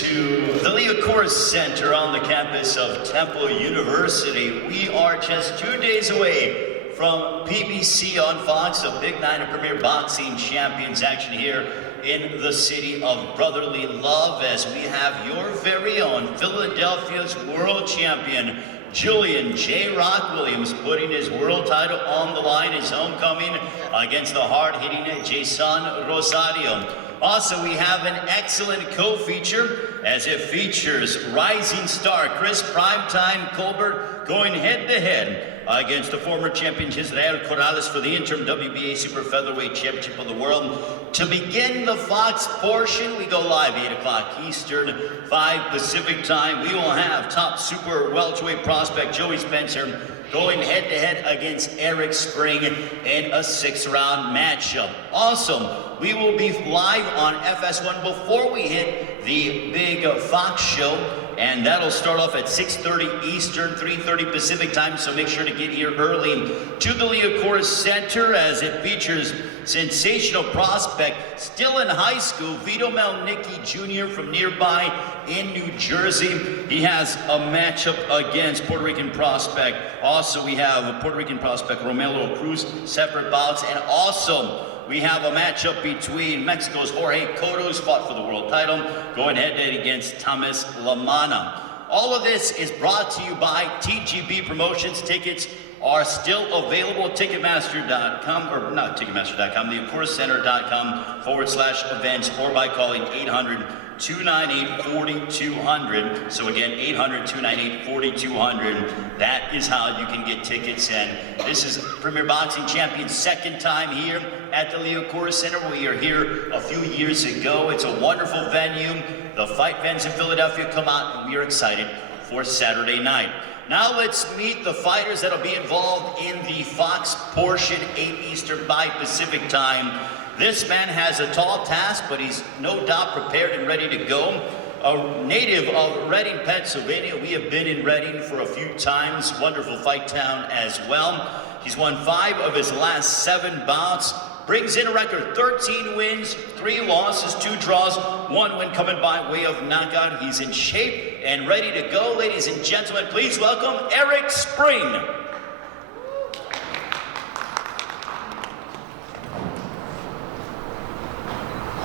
to the Leocourse Center on the campus of Temple University. We are just 2 days away from PBC on Fox, a big night of Premier Boxing Champions action here in the city of brotherly love, as we have your very own Philadelphia's world champion, Julian J. Rock Williams, putting his world title on the line, his homecoming against the hard-hitting Jeison Rosario. Also, we have an excellent co-feature, as it features rising star Chris Primetime Colbert going head-to-head against the former champion Israel Corrales for the interim WBA Super Featherweight Championship of the World. To begin the Fox portion, we go live 8 o'clock Eastern, 5 Pacific time. We will have top super welterweight prospect Joey Spencer going head-to-head against Eric Spring in a 6-round matchup. Also, we will be live on FS1 before we hit the big Fox show, and that'll start off at 6:30 Eastern, 3:30 Pacific time, so make sure to get here early to the Leocourse Center, as it features sensational prospect, still in high school, Vito Melnicki Jr. from nearby in New Jersey. He has a matchup against Puerto Rican prospect. Also, we have Puerto Rican prospect Romelo Cruz, separate bouts, and also we have a matchup between Mexico's Jorge Cotto, who's fought for the world title, going head-to-head against Thomas Lamana. All of this is brought to you by TGB Promotions. Tickets are still available at Ticketmaster.com, or not Ticketmaster.com, leocourcecenter.com/events, or by calling 800-298-4200. So again, 800-298-4200. That is how you can get tickets. And this is Premier Boxing Champions' second time here at the Leocourse Center. We are here a few years ago. It's a wonderful venue. The fight fans in Philadelphia come out, and we are excited for Saturday night. Now let's meet the fighters that'll be involved in the Fox portion, 8 Eastern, 5 Pacific time. This man has a tall task, but he's no doubt prepared and ready to go. A native of Reading, Pennsylvania. We have been in Reading for a few times. Wonderful fight town as well. He's won 5 of his last 7 bouts. Brings in a record 13 wins, 3 losses, 2 draws, 1 win coming by way of knockout. He's in shape and ready to go. Ladies and gentlemen, please welcome Eric Spring.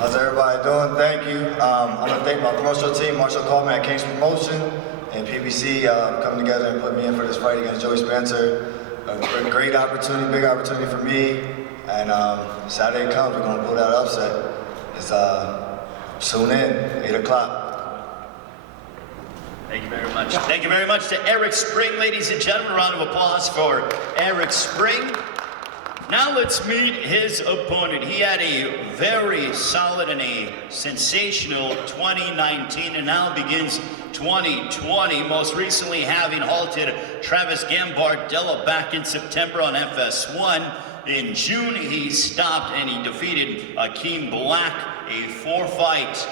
How's everybody doing? Thank you. I want to thank my promotional team, Marshall Coleman at King's Promotion, and PBC coming together and putting me in for this fight against Joey Spencer. A great opportunity, big opportunity for me. And Saturday comes, we're going to pull that upset. It's soon in, 8 o'clock. Thank you very much. Thank you very much to Eric Spring, ladies and gentlemen. A round of applause for Eric Spring. Now let's meet his opponent. He had a very solid and a sensational 2019, and now begins 2020, most recently having halted Travis Gambardella back in September on FS1. In June, he stopped and he defeated Akeem Black, a 4-fight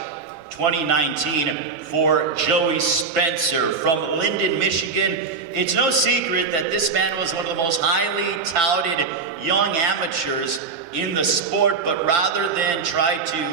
2019 for Joey Spencer from Linden, Michigan. It's no secret that this man was one of the most highly touted young amateurs in the sport, but rather than try to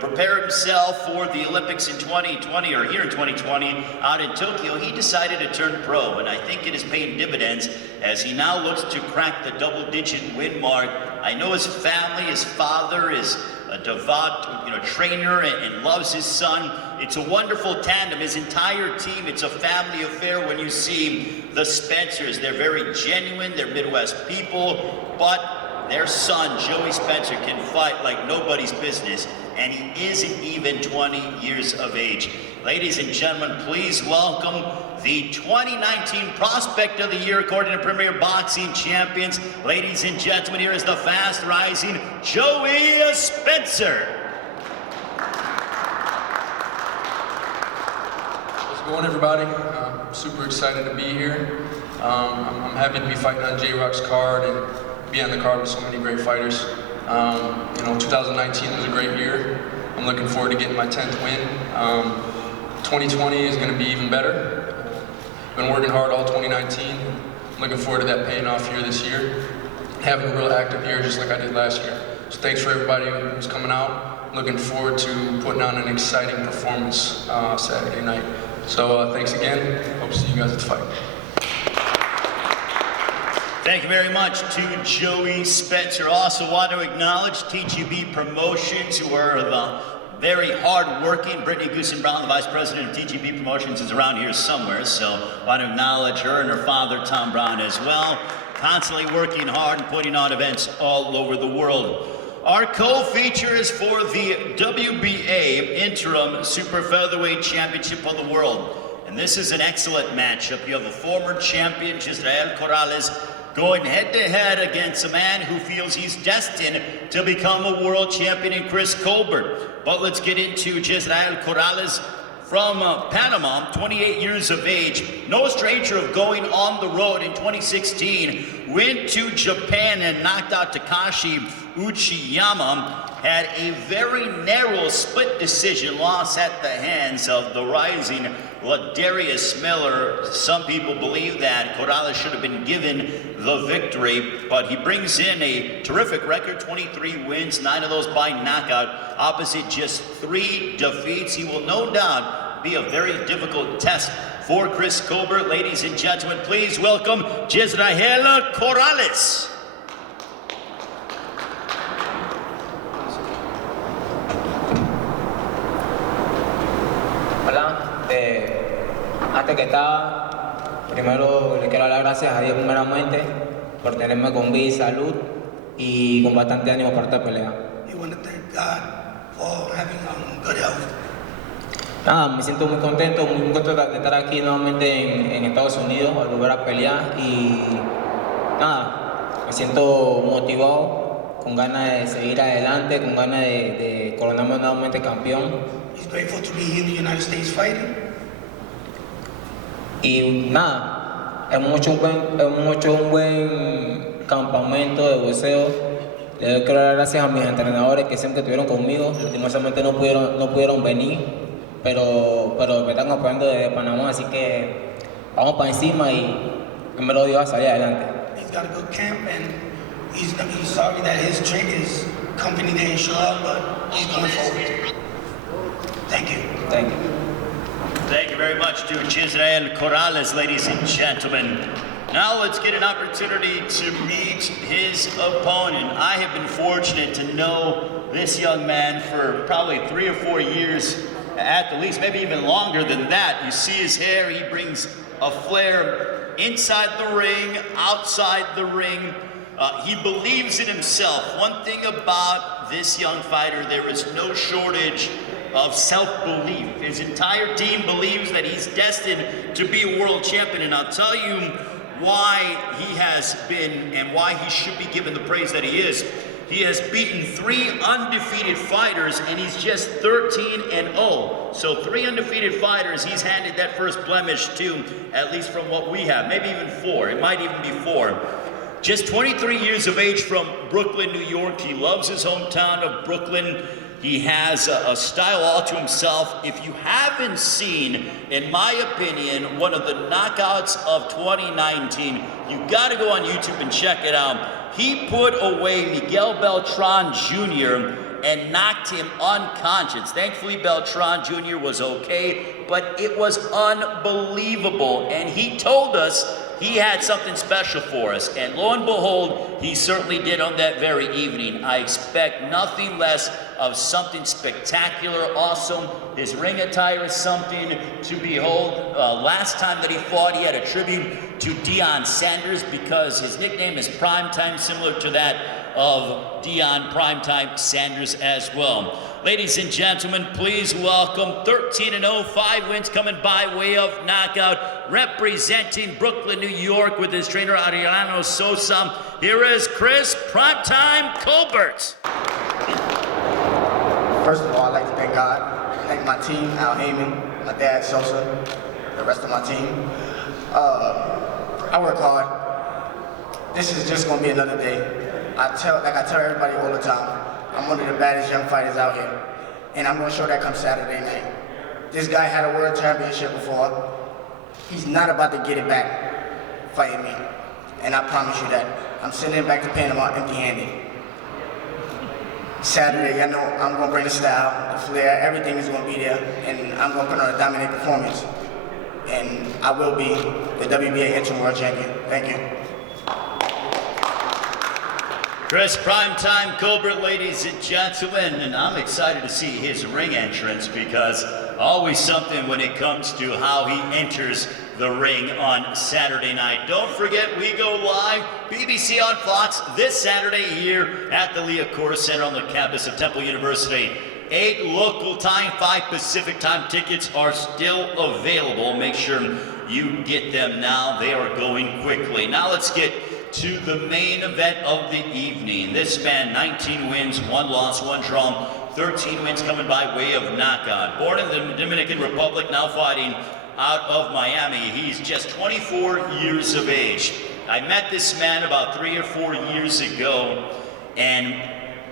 prepare himself for the Olympics in 2020, or here in 2020 out in Tokyo, he decided to turn pro, and I think it is paying dividends as he now looks to crack the double-digit win mark. I know his family, his father is a devout trainer and loves his son. It's a wonderful tandem, his entire team. It's a family affair when you see the Spencers. They're very genuine, they're Midwest people, but their son, Joey Spencer, can fight like nobody's business, and he isn't even 20 years of age. Ladies and gentlemen, please welcome the 2019 Prospect of the Year according to Premier Boxing Champions. Ladies and gentlemen, here is the fast-rising Joey Spencer. How's it going, everybody? I'm super excited to be here. I'm happy to be fighting on J-Rock's card and be on the card with so many great fighters. 2019 was a great year. I'm looking forward to getting my 10th win. 2020 is going to be even better. Been working hard all 2019. I'm looking forward to that paying off here this year. Having a real active year just like I did last year. So thanks for everybody who's coming out. looking forward to putting on an exciting performance Saturday night. So thanks again. Hope to see you guys at the fight. Thank you very much to Joey Spencer. Also want to acknowledge TGB Promotions, who are the very hard-working. Brittany Goosen-Brown, the Vice President of TGB Promotions, is around here somewhere, so want to acknowledge her and her father, Tom Brown, as well. Constantly working hard and putting on events all over the world. Our co-feature is for the WBA Interim Super Featherweight Championship of the World. And this is an excellent matchup. You have a former champion, Jeison Rosario, going head-to-head against a man who feels he's destined to become a world champion in Chris Colbert. But let's get into Jeison Rosario from Panama, 28 years of age. No stranger of going on the road. In 2016, went to Japan and knocked out Takashi Uchiyama. Had a very narrow split decision loss at the hands of the rising Ladarius Miller. Some people believe that Corrales should have been given the victory, but he brings in a terrific record, 23 wins, 9 of those by knockout, opposite just 3 defeats. He will no doubt be a very difficult test for Chris Colbert. Ladies and gentlemen, please welcome Jeison Rosario. Antes que todo, primero le quiero dar gracias a Dios primeramente por tenerme con vida y salud y con bastante ánimo para esta pelea. You want to thank God for having good health. Nada, me siento muy contento de estar aquí nuevamente en Estados Unidos al volver a pelear y nada, me siento motivado, con ganas de seguir adelante, con ganas de coronarme nuevamente campeón. He's grateful to be here in the United States fighting. Y nada, hemos hecho un buen campamento de boxeo. Le quiero dar gracias a mis entrenadores que siempre estuvieron conmigo. Lastimosamente no pudieron venir, pero me están apoyando desde Panamá, así que vamos para encima y me lo dio a salir adelante. He's got a good camp and he's sorry that his company didn't show up, but he's going forward. Thank you. Thank you. Thank you very much to Jeison Rosario, ladies and gentlemen. Now let's get an opportunity to meet his opponent. I have been fortunate to know this young man for probably 3 or 4 years at the least, maybe even longer than that. You see his hair, he brings a flair inside the ring, outside the ring. He believes in himself. One thing about this young fighter, there is no shortage of self-belief. His entire team believes that he's destined to be a world champion, and I'll tell you why he has been and why he should be given the praise that he is. He has beaten 3 undefeated fighters, and he's just 13-0. So 3 undefeated fighters he's handed that first blemish to, at least from what we have, maybe even 4. It might even be 4. Just 23 years of age from Brooklyn, New York. He loves his hometown of Brooklyn. He has a style all to himself. If you haven't seen, in my opinion, one of the knockouts of 2019, you gotta go on YouTube and check it out. He put away Miguel Beltran Jr. and knocked him unconscious. Thankfully, Beltran Jr. was okay, but it was unbelievable. And he told us he had something special for us, and lo and behold, he certainly did on that very evening. I expect nothing less of something spectacular, awesome. His ring attire is something to behold. Last time that he fought, he had a tribute to Deion Sanders because his nickname is Primetime, similar to that of Deion Primetime Sanders as well. Ladies and gentlemen, please welcome 13-0, 5 wins coming by way of knockout, representing Brooklyn, New York with his trainer Ariano Sosa. Here is Chris Primetime Colbert. First of all, I'd like to thank God, thank my team, Al Heyman, my dad Sosa, the rest of my team. I work hard. This is just gonna be another day. I tell everybody all the time, I'm one of the baddest young fighters out here, and I'm gonna show that come Saturday night. This guy had a world championship before. He's not about to get it back fighting me, and I promise you that. I'm sending him back to Panama empty-handed. Saturday, I know I'm going to bring the style, the flair, everything is going to be there, and I'm going to put on a dominant performance. And I will be the WBA interim world champion. Thank you. Chris Primetime Colbert, ladies and gentlemen, and I'm excited to see his ring entrance because always something when it comes to how he enters the ring on Saturday night. Don't forget, we go live, BBC on Fox, this Saturday here at the Liacouras Center on the campus of Temple University. 8 local time, 5 Pacific time tickets are still available. Make sure you get them now. They are going quickly. Now let's get to the main event of the evening. This man, 19 wins, 1 loss, 1 draw, 13 wins coming by way of knockout. Born in the Dominican Republic, now fighting out of Miami. He's just 24 years of age. I met this man about 3 or 4 years ago, and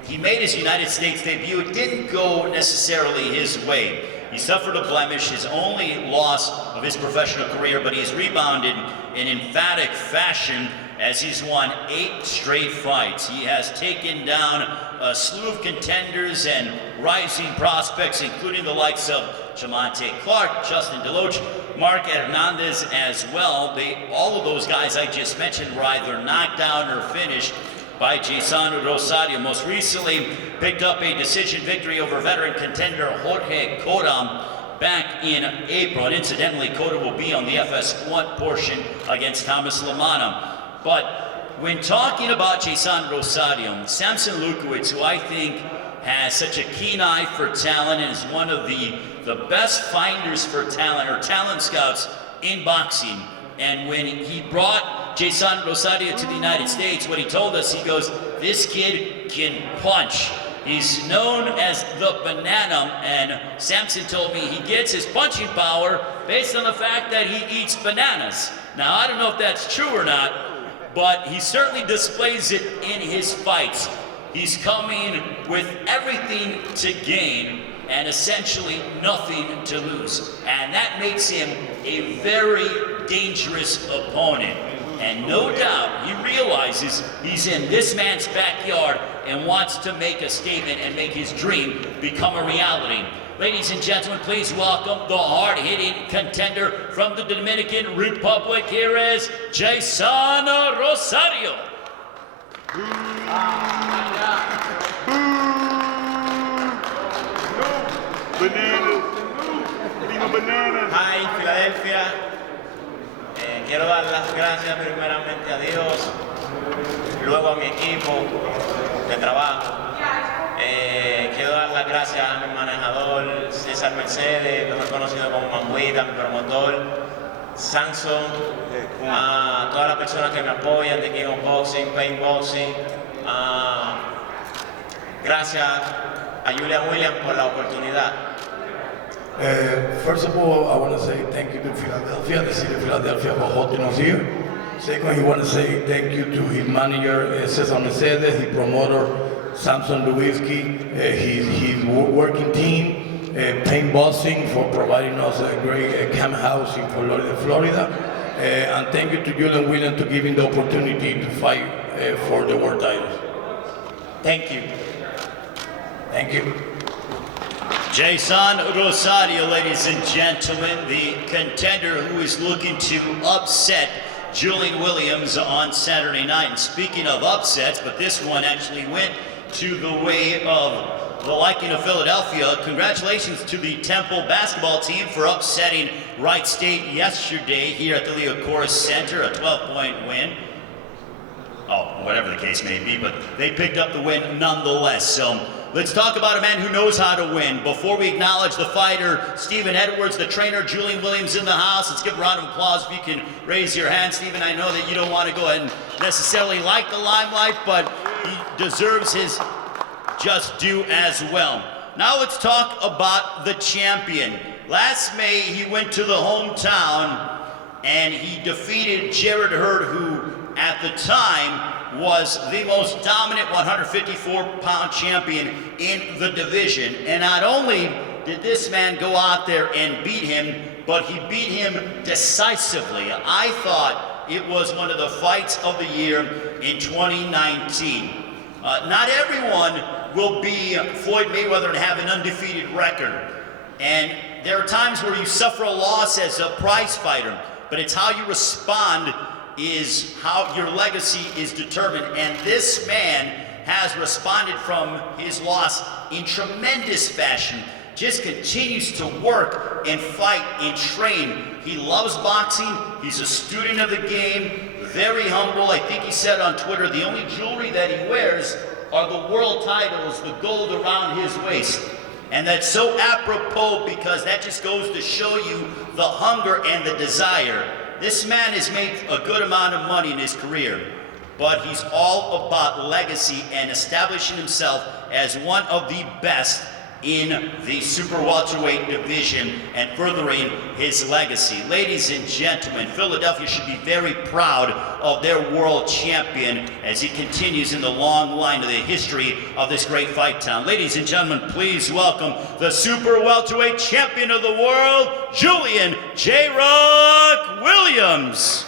he made his United States debut. It didn't go necessarily his way. He suffered a blemish, his only loss of his professional career, but he's rebounded in emphatic fashion as he's won 8 straight fights. He has taken down a slew of contenders and rising prospects, including the likes of Jamonte Clark, Justin Deloach, Mark Hernandez as well. All of those guys I just mentioned were either knocked down or finished by Jeison Rosario. Most recently picked up a decision victory over veteran contender Jorge Cota back in April. And incidentally, Cota will be on the FS1 portion against Thomas Lamana. But when talking about Jeison Rosario, Samson Lukowicz, who I think has such a keen eye for talent and is one of the best finders for talent, or talent scouts in boxing. And when he brought Jeison Rosario to the United States, what he told us, he goes, this kid can punch. He's known as the banana, and Samson told me he gets his punching power based on the fact that he eats bananas. Now, I don't know if that's true or not, but he certainly displays it in his fights. He's coming with everything to gain and essentially nothing to lose. And that makes him a very dangerous opponent. And no doubt, he realizes he's in this man's backyard and wants to make a statement and make his dream become a reality. Ladies and gentlemen, please welcome the hard-hitting contender from the Dominican Republic. Here is Jeison Rosario. Hi, Filadelfia. Quiero dar las gracias primeramente a Dios, luego a mi equipo de trabajo. Quiero dar las gracias a mi manejador César Mercedes, mejor conocido como Manguita, mi promotor, Samson, a todas las personas que me apoyan de King of Boxing, Pain Boxing. Gracias a Julian por la oportunidad. First of all, I want to say thank you to Philadelphia, the city of Philadelphia, for holding us here. Second, I want to say thank you to his manager, Cesar Mercedes, his promoter, Samson Lewinsky, his working team, Pain Boxing for providing us a great camp house in Florida. And thank you to Julian Williams to giving the opportunity to fight for the world titles. Thank you. Thank you. Jeison Rosario, ladies and gentlemen, the contender who is looking to upset Julian Williams on Saturday night. And speaking of upsets, but this one actually went to the way of the liking of Philadelphia. Congratulations to the Temple basketball team for upsetting Wright State yesterday here at the Liacouras Center, a 12-point win. Oh, whatever the case may be, but they picked up the win nonetheless. So let's talk about a man who knows how to win. Before we acknowledge the fighter, Stephen Edwards, the trainer, Julian Williams in the house. Let's give a round of applause if you can raise your hand. Stephen, I know that you don't want to go ahead and necessarily like the limelight, but he deserves his just due as well. Now let's talk about the champion. Last May, he went to the hometown and he defeated Jared Hurd, who at the time was the most dominant 154-pound champion in the division. And not only did this man go out there and beat him, but he beat him decisively. I thought it was one of the fights of the year in 2019. Not everyone will be Floyd Mayweather and have an undefeated record. And there are times where you suffer a loss as a prize fighter, but it's how you respond is how your legacy is determined. And this man has responded from his loss in tremendous fashion. Just continues to work and fight and train. He loves boxing. He's a student of the game. Very humble. I think he said on Twitter, the only jewelry that he wears are the world titles, the gold around his waist. And that's so apropos because that just goes to show you the hunger and the desire. This man has made a good amount of money in his career, but he's all about legacy and establishing himself as one of the best in the super welterweight division and furthering his legacy. Ladies and gentlemen, Philadelphia should be very proud of their world champion as he continues in the long line of the history of this great fight town. Ladies and gentlemen, please welcome the super welterweight champion of the world, Julian J-Rock Williams.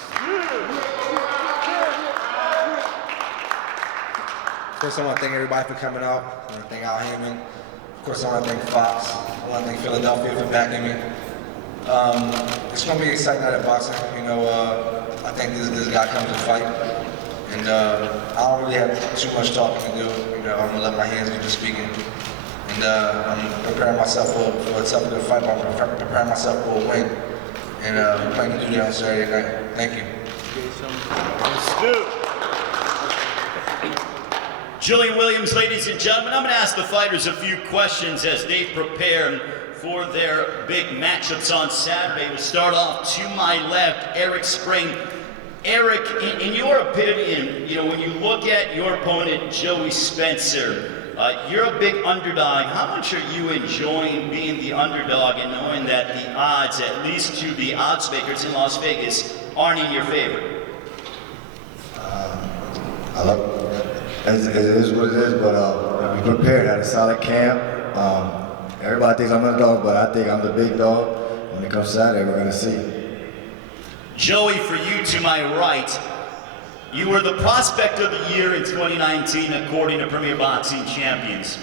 First, I want to thank everybody for coming out. I want to thank Al Hammond. Of course, I want to thank Fox. I want to thank Philadelphia for backing me. It's going to be an exciting night at boxing. You know, I think this guy comes to fight. And I don't really have too much talking to do. You know, I'm going to let my hands do the speaking. And I'm preparing myself for a tough good fight, but I'm preparing myself for a win. And I'm planning to do that on Saturday night. Thank you. Let's do. Julian Williams, ladies and gentlemen, I'm going to ask the fighters a few questions as they prepare for their big matchups on Saturday. We'll start off to my left, Eric Spring. Eric, in your opinion, you know, when you look at your opponent, Joey Spencer, you're a big underdog. How much are you enjoying being the underdog and knowing that the odds, at least to the odds makers in Las Vegas, aren't in your favor? I love it. It is what it is, but we prepared, had a solid camp. Everybody thinks I'm an underdog, but I think I'm the big dog. When it comes Saturday, we're going to see. Joey, for you to my right, you were the prospect of the year in 2019 according to Premier Boxing Champions.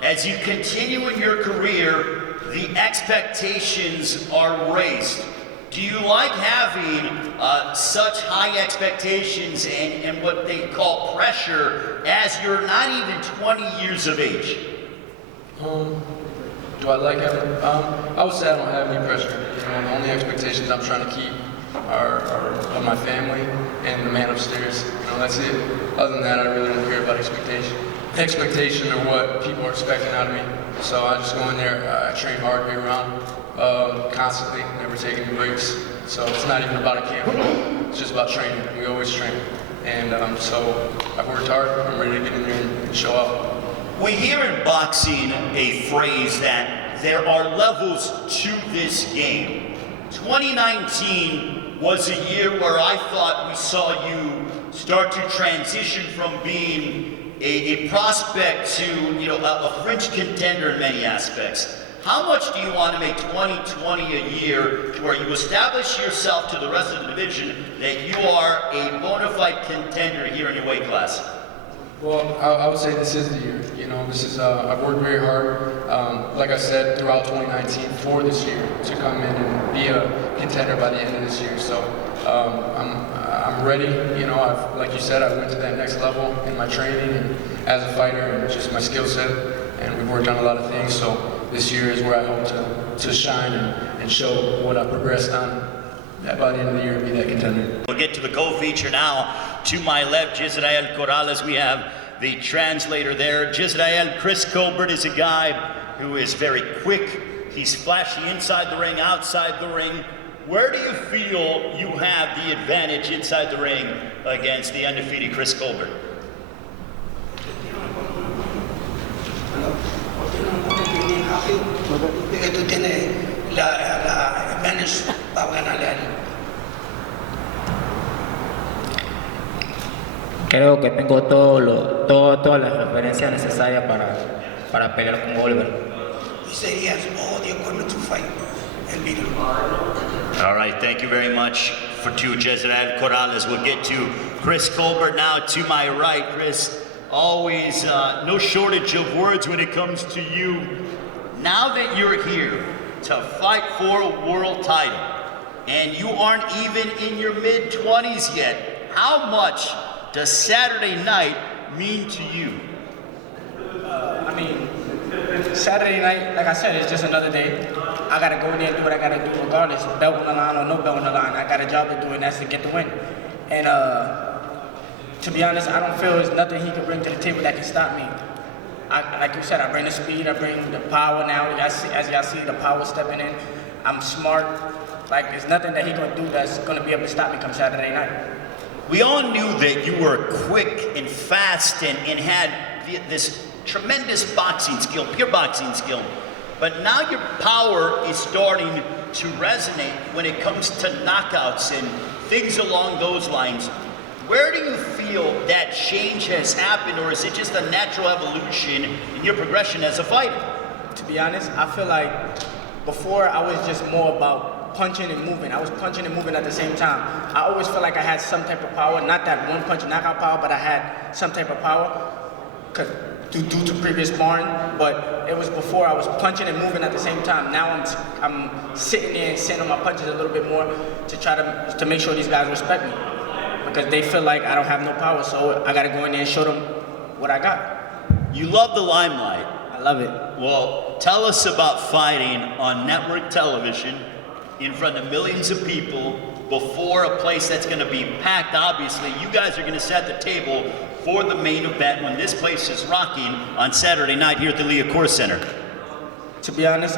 As you continue in your career, the expectations are raised. Do you like having such high expectations and what they call pressure as you're not even 20 years of age? Do I like having? I would say I don't have any pressure. You know, the only expectations I'm trying to keep are of my family and the man upstairs. You know, that's it. Other than that, I really don't care about expectation or what people are expecting out of me. So I just go in there, I train hard year round, constantly, never taking any breaks. So it's not even about a camp. It's just about training. We always train. And so I've worked hard. I'm ready to get in there and show up. We hear in boxing a phrase that there are levels to this game. 2019 was a year where I thought we saw you start to transition from being a prospect to, you know, a fringe contender in many aspects. How much do you want to make 2020 a year to where you establish yourself to the rest of the division that you are a bona fide contender here in your weight class? Well, I would say this is the year. You know, this is, I've worked very hard, like I said, throughout 2019 for this year to come in and be a contender by the end of this year. So I'm ready. You know, like you said, I went to that next level in my training and as a fighter and just my skill set. And we've worked on a lot of things. So this year is where I hope to shine and show what I progressed on. That by the end of the year, be that contender. We'll get to the co-feature now. To my left, Jezreel Corrales, we have the translator there. Jezreel, Chris Colbert is a guy who is very quick. He's flashy inside the ring, outside the ring. Where do you feel you have the advantage inside the ring against the undefeated Chris Colbert? Creo que tengo todas las referencias necesarias para pelear con Oliver. He said he has all the equipment to fight and beat him. All right, thank you very much to Jezreel Corrales. We'll get to Chris Colbert now to my right. Chris, always no shortage of words when it comes to you. Now that you're here to fight for a world title, and you aren't even in your mid-20s yet, how much does Saturday night mean to you? I mean, Saturday night, like I said, it's just another day. I gotta go in there and do what I gotta do regardless, belt on the line or no belt on the line. I got a job to do, and that's to get the win. And to be honest, I don't feel there's nothing he can bring to the table that can stop me. Like you said, I bring the speed, I bring the power now. As y'all see, the power stepping in. I'm smart. Like, there's nothing that he gonna do that's gonna be able to stop me come Saturday night. We all knew that you were quick and fast and had this tremendous boxing skill, pure boxing skill. But now your power is starting to resonate when it comes to knockouts and things along those lines. Where do you feel that change has happened, or is it just a natural evolution in your progression as a fighter? To be honest, I feel like before I was just more about punching and moving. I was punching and moving at the same time. I always felt like I had some type of power, not that one punch knockout power, but I had some type of power due to previous sparring. But it was before I was punching and moving at the same time. Now I'm sitting there and sitting on my punches a little bit more to try to make sure these guys respect me, because they feel like I don't have no power, so I gotta go in there and show them what I got. You love the limelight. I love it. Well, tell us about fighting on network television in front of millions of people before a place that's going to be packed. Obviously, you guys are going to set the table for the main event when this place is rocking on Saturday night here at the Liacouras Center. To be honest,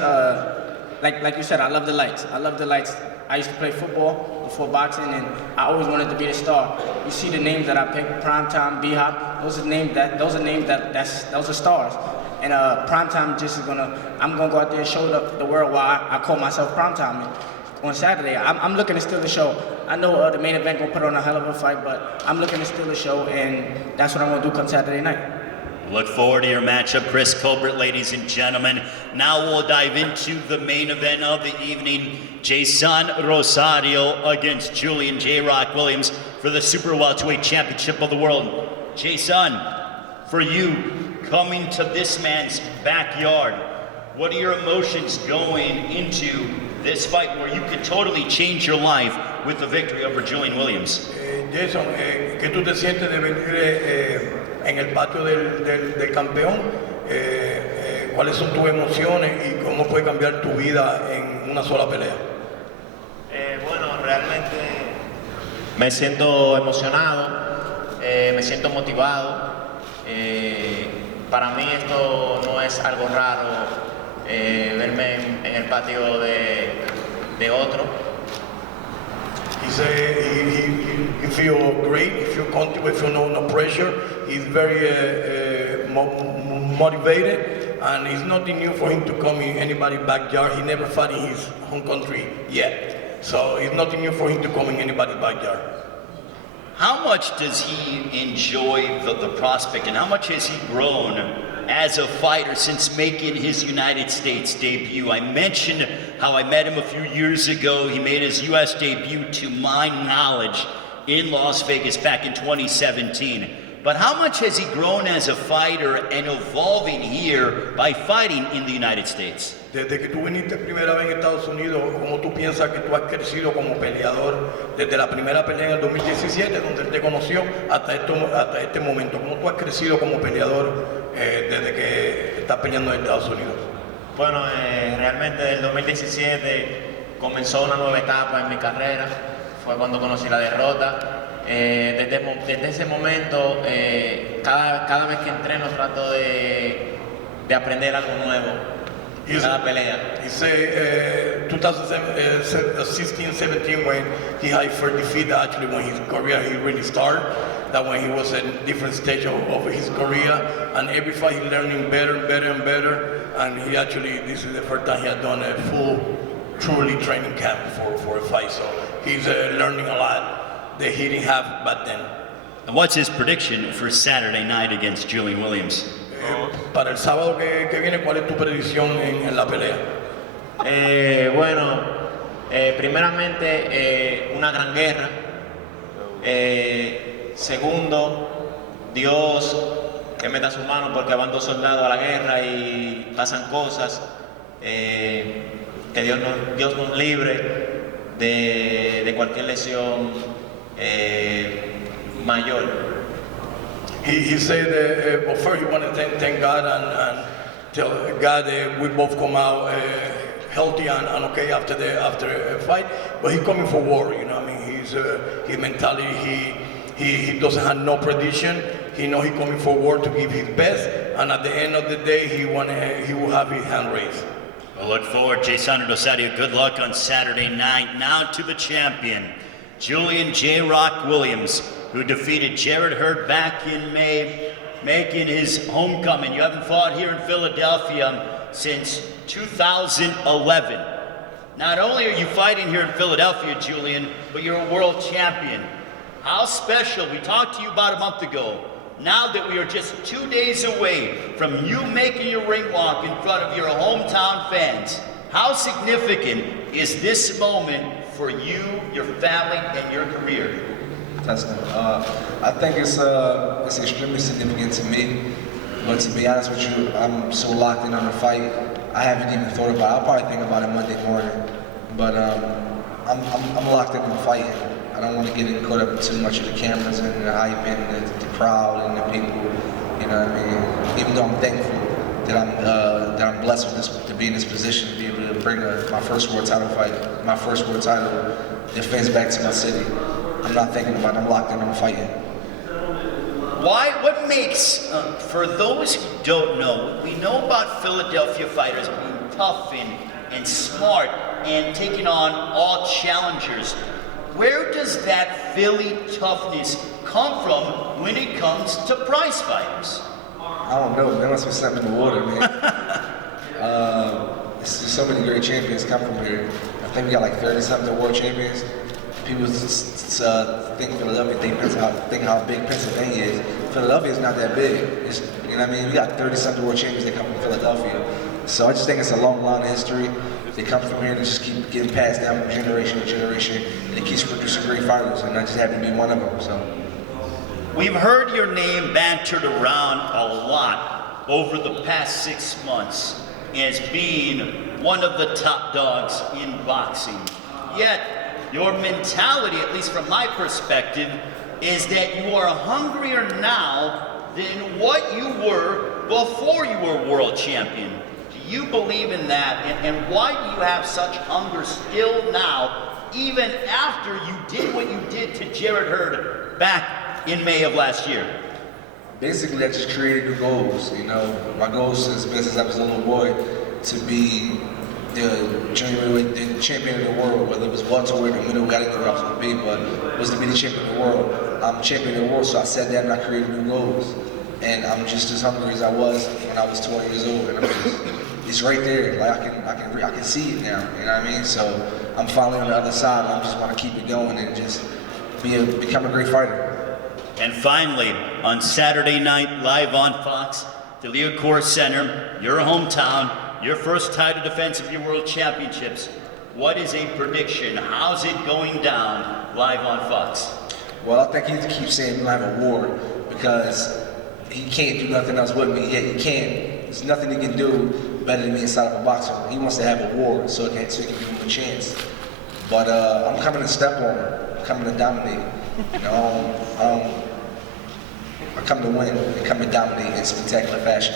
like you said, I love the lights. I love the lights. I used to play football before boxing, and I always wanted to be a star. You see the names that I picked: Primetime, B-Hop. Those are stars. And Primetime just is I'm gonna go out there and show the world why I call myself Primetime. And on Saturday, I'm looking to steal the show. I know the main event gonna put on a hell of a fight, but I'm looking to steal the show, and that's what I'm gonna do come Saturday night. Look forward to your matchup, Chris Colbert, ladies and gentlemen. Now we'll dive into the main event of the evening. Jeison Rosario against Julian J-Rock Williams for the Super Welterweight Championship of the World. Jeison, for you, coming to this man's backyard, what are your emotions going into this fight where you could totally change your life with the victory over Julian Williams? Jason, ¿qué tú te sientes de venir en el patio del campeón? ¿Cuáles son tus emociones y cómo puede cambiar tu vida en una sola pelea? Bueno, realmente me siento emocionado, me siento motivado. Para mí esto no es algo raro, verme en el patio de otro. He said he feel great, he feel comfortable, he feel no pressure. He's very motivated, and it's nothing new for him to come in anybody's backyard. He never fought in his home country yet, so it's nothing new for him to come in anybody's backyard. How much does he enjoy the prospect, and how much has he grown as a fighter since making his United States debut? I mentioned how I met him a few years ago. He made his US debut, to my knowledge, in Las Vegas back in 2017. But how much has he grown as a fighter and evolving here by fighting in the United States? Desde que tú viniste primera vez en Estados Unidos, ¿cómo tú piensas que tú has crecido como peleador desde la primera pelea en el 2017, donde él te conoció, hasta este momento? ¿Cómo tú has crecido como peleador desde que estás peleando en Estados Unidos? Bueno, realmente desde el 2017 comenzó una nueva etapa en mi carrera. Fue cuando conocí la derrota. Desde ese momento, cada vez que entreno trato de aprender algo nuevo. Cada pelea. He said 2016-17 when he had first defeat, actually when his career he really started, that when he was at a different stage of his career, and every fight he learning better and better and better, and he actually, this is the first time he had done a full, truly training camp for a fight, so he's learning a lot that he didn't have back then. And what's his prediction for Saturday night against Julian Williams? Para el sábado que viene, ¿cuál es tu predicción en la pelea? Bueno, primeramente una gran guerra. Segundo, Dios que meta su mano porque van 2 soldados a la guerra y pasan cosas. Que Dios nos libre de cualquier lesión mayor. He said, well, first he wanted to thank God and tell God we both come out healthy and okay after a fight. But he coming for war, you know. I mean, his mentality, he doesn't have no prediction. He know he coming for war to give his best, and at the end of the day, he will have his hand raised. We'll look forward, Jeison Rosario. Good luck on Saturday night. Now to the champion, Julian J. Rock Williams, who defeated Jarrett Hurd back in May, making his homecoming. You haven't fought here in Philadelphia since 2011. Not only are you fighting here in Philadelphia, Julian, but you're a world champion. How special, we talked to you about a month ago, now that we are just 2 days away from you making your ring walk in front of your hometown fans. How significant is this moment for you, your family, and your career? I think it's extremely significant to me, but to be honest with you, I'm so locked in on the fight, I haven't even thought about it. I'll probably think about it Monday morning, but I'm locked in on the fight. I don't want to get caught up too much of the cameras and the hype and the crowd and the people, you know what I mean? Even though I'm thankful that I'm blessed with this, to be in this position, to be able to bring my first world title fight, my first world title defense back to my city. I'm not thinking about it, I'm locked in on fighting. What makes, for those who don't know, we know about Philadelphia fighters being tough and smart and taking on all challengers. Where does that Philly toughness come from when it comes to prize fighters? I don't know, there must be something in the water, man. So many great champions come from here. I think we got like 30-something world champions. People think Philadelphia, think how big Pennsylvania is. Philadelphia is not that big. You know what I mean? We got 30-something world champions that come from Philadelphia. So I just think it's a long line of history. They come from here and just keep getting passed down from generation to generation, and it keeps producing great fighters, and I just happen to be one of them. So, we've heard your name bantered around a lot over the past 6 months as being one of the top dogs in boxing. Yet, your mentality, at least from my perspective, is that you are hungrier now than what you were before you were world champion. Do you believe in that? And why do you have such hunger still now, even after you did what you did to Jarrett Hurd back in May of last year? Basically, I just created new goals. You know, my goals since I was a little boy to be the champion of the world, whether it was welterweight or middleweight, I didn't know what I was going to be, but was to be the champion of the world. I'm champion of the world, so I sat down and I created new goals. And I'm just as hungry as I was when I was 20 years old. And it's right there, like I can see it now, you know what I mean? So I'm finally on the other side, and I just want to keep it going and just become a great fighter. And finally, on Saturday night, live on Fox, the Liacouras Center, your hometown, your first title defense of your world championships. What is a prediction? How's it going down live on Fox? Well, I think he needs to keep saying we don't have a war because he can't do nothing else with me. Yeah, he can. There's nothing he can do better than me inside of a boxer. He wants to have a war so he can give him a chance. But I'm coming to step on him. I'm coming to dominate. You know, I come to win and come to dominate in spectacular fashion.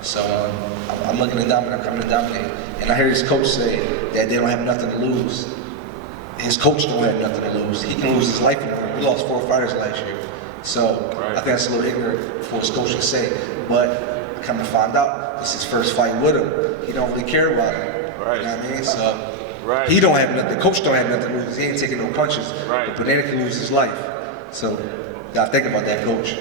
So I'm looking to dominate, I'm coming to dominate. And I hear his coach say that they don't have nothing to lose. His coach don't have nothing to lose. He can lose his life in the ring. We lost 4 fighters last year. So I think that's a little ignorant for his coach to say. But I come to find out, this is his first fight with him. He don't really care about it. Right. You know what I mean? So he don't have nothing, the coach don't have nothing to lose. He ain't taking no punches. Right. But then he can lose his life. So gotta think about that, coach.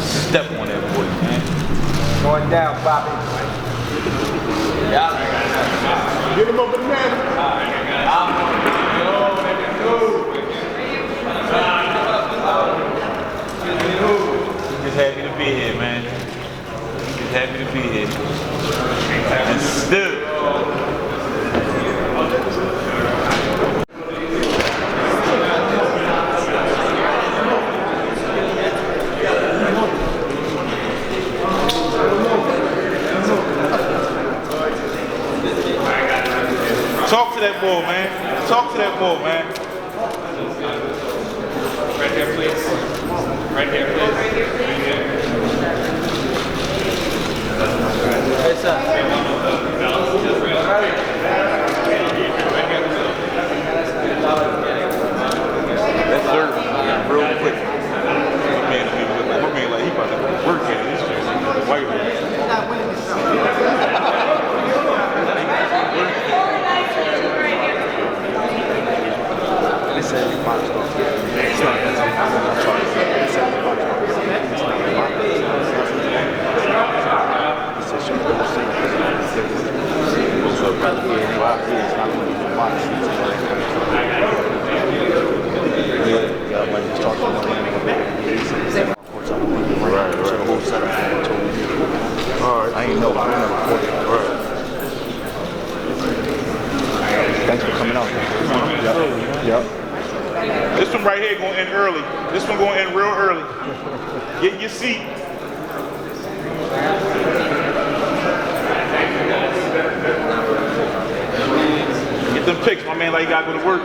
Step on that boy, man. Going down, Bobby. Yeah. Get him up in there. Just happy to be here, man. Just happy to be here. And still. to that boy, man. Right here, please. Right here, please. It's up. That's third real quick. My man, like, he about to work at this shit. White man. They said you box off. It's not that I'm sorry. They said you box off. It's not the box. He said she was going to sing it. So brother, yeah, it's not going to be the box. Yeah, when you start to know that, right. So the whole setup told me. All right. I ain't know. I never recorded it. All right. Thanks for coming out. Yep. This one right here going to end early. This one going to end real early. Get in your seat. Get them pics, my man, like you got to go to work.